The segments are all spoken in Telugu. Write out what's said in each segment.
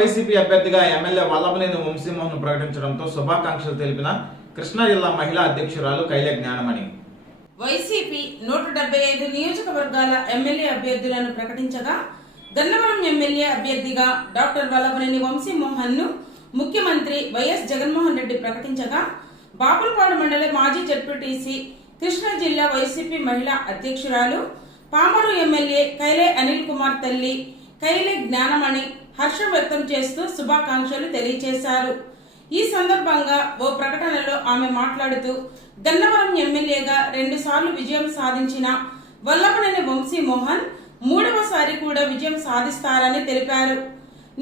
వైసీపీ అభ్యర్థిగా ఎమ్మెల్యే వల్లభనేని వంశీమోహన్ ప్రకటించడంతో శుభాకాంక్షలు తెలిపిన కృష్ణా జిల్లా మహిళా అధ్యక్షురాలు కైలే జ్ఞానమణి. వైసీపీ 175 నియోజకవర్గాల ఎమ్మెల్యే అభ్యర్థులను ప్రకటించగా గన్నవరం ఎమ్మెల్యే అభ్యర్థిగా డాక్టర్ వల్లభనేని వంశీమోహన్ ను ముఖ్యమంత్రి వైఎస్ జగన్మోహన్ రెడ్డి ప్రకటించగా బాపులపాడు మండల మాజీ జడ్పీటీసీ కృష్ణా జిల్లా వైసీపీ మహిళా అధ్యక్షురాలు పామరు ఎమ్మెల్యే కైలే అనిల్ కుమార్ తల్లి కైలే జ్ఞానమణి హర్షం వ్యక్తం చేస్తూ శుభాకాంక్షలు తెలియజేశారు. ఈ సందర్భంగా ఓ ప్రకటనలో ఆమె మాట్లాడుతూ గన్నవరం ఎమ్మెల్యేగా 2 సార్లు విజయం సాధించిన వల్లభనేని వంశీమోహన్ 3వసారి కూడా విజయం సాధిస్తారని తెలిపారు.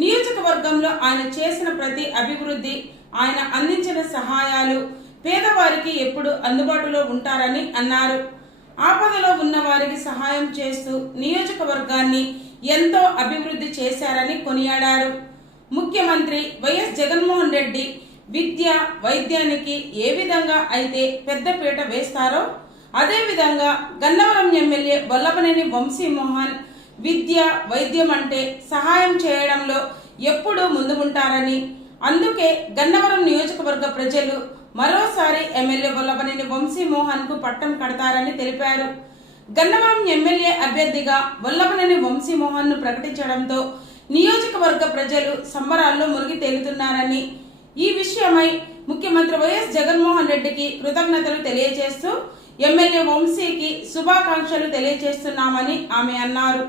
నియోజకవర్గంలో ఆయన చేసిన ప్రతి అభివృద్ధి, ఆయన అందించిన సహాయాలు పేదవారికి ఎప్పుడు అందుబాటులో ఉంటారని అన్నారు. ఆపదలో ఉన్న వారికి సహాయం చేస్తూ నియోజకవర్గాన్ని ఎంతో అభివృద్ధి చేశారని కొనియాడారు. ముఖ్యమంత్రి వైఎస్ జగన్మోహన్ రెడ్డి విద్య, వైద్యానికి ఏ విధంగా అయితే పెద్దపీట వేస్తారో అదే విధంగా గన్నవరం ఎమ్మెల్యే వల్లభనేని వంశీమోహన్ విద్య, వైద్యం అంటే సహాయం చేయడంలో ఎప్పుడూ ముందుంటారని, అందుకే గన్నవరం నియోజకవర్గ ప్రజలు మరోసారి ఎమ్మెల్యే వల్లభనేని వంశీమోహన్ కు పట్టం కడతారని తెలిపారు. గన్నవరం ఎమ్మెల్యే అభ్యర్థిగా వల్లభనేని వంశీమోహన్ ను ప్రకటించడంతో నియోజకవర్గ ప్రజలు సంబరాల్లో మునిగి తేలుతున్నారని, ఈ విషయమై ముఖ్యమంత్రి వైఎస్ జగన్మోహన్ రెడ్డికి కృతజ్ఞతలు తెలియజేస్తూ ఎమ్మెల్యే వంశీకి శుభాకాంక్షలు తెలియజేస్తున్నామని ఆమె అన్నారు.